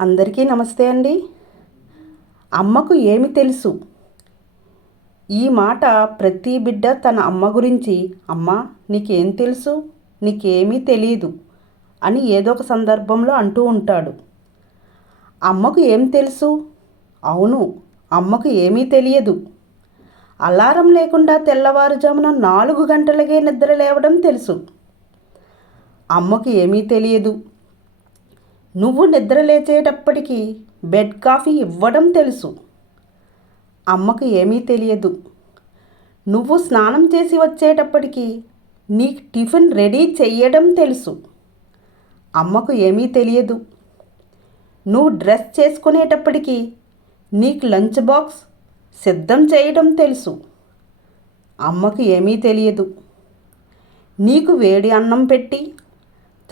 అందరికీ నమస్తే అండి. అమ్మకు ఏమి తెలుసు? ఈ మాట ప్రతి బిడ్డ తన అమ్మ గురించి అమ్మ నీకేం తెలుసు? నీకేమీ తెలియదు అని ఏదో ఒక సందర్భంలో అంటూ ఉంటాడు. అమ్మకు ఏం తెలుసు? అవును అమ్మకు ఏమీ తెలియదు. అలారం లేకుండా తెల్లవారుజామున నాలుగు గంటలకే నిద్ర లేవడం తెలుసు. అమ్మకు ఏమీ తెలియదు. నువ్వు నిద్రలేచేటప్పటికీ బెడ్ కాఫీ ఇవ్వడం తెలుసు. అమ్మకు ఏమీ తెలియదు. నువ్వు స్నానం చేసి వచ్చేటప్పటికీ నీకు టిఫిన్ రెడీ చెయ్యడం తెలుసు. అమ్మకు ఏమీ తెలియదు. నువ్వు డ్రెస్ చేసుకునేటప్పటికీ నీకు లంచ్ బాక్స్ సిద్ధం చేయడం తెలుసు. అమ్మకు ఏమీ తెలియదు. నీకు వేడి అన్నం పెట్టి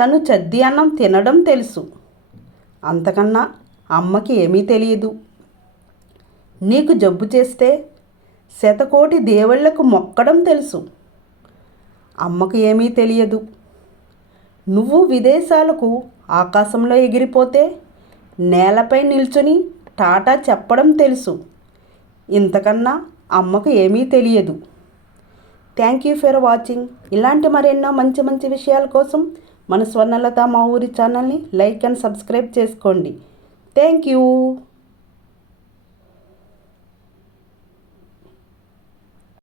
తను చద్ది అన్నం తినడం తెలుసు. అంతకన్నా అమ్మకి ఏమీ తెలియదు. నీకు జబ్బు చేస్తే శతకోటి దేవుళ్ళకు మొక్కడం తెలుసు. అమ్మకు ఏమీ తెలియదు. నువ్వు విదేశాలకు ఆకాశంలో ఎగిరిపోతే నేలపై నిల్చుని టాటా చెప్పడం తెలుసు. ఇంతకన్నా అమ్మకు ఏమీ తెలియదు. Thank you for watching. ఇలాంటి మరెన్నో మంచి మంచి విషయాల కోసం మన స్వర్ణలత మా ఊరి ఛానల్ని లైక్ అండ్ సబ్స్క్రైబ్ చేసుకోండి. Thank you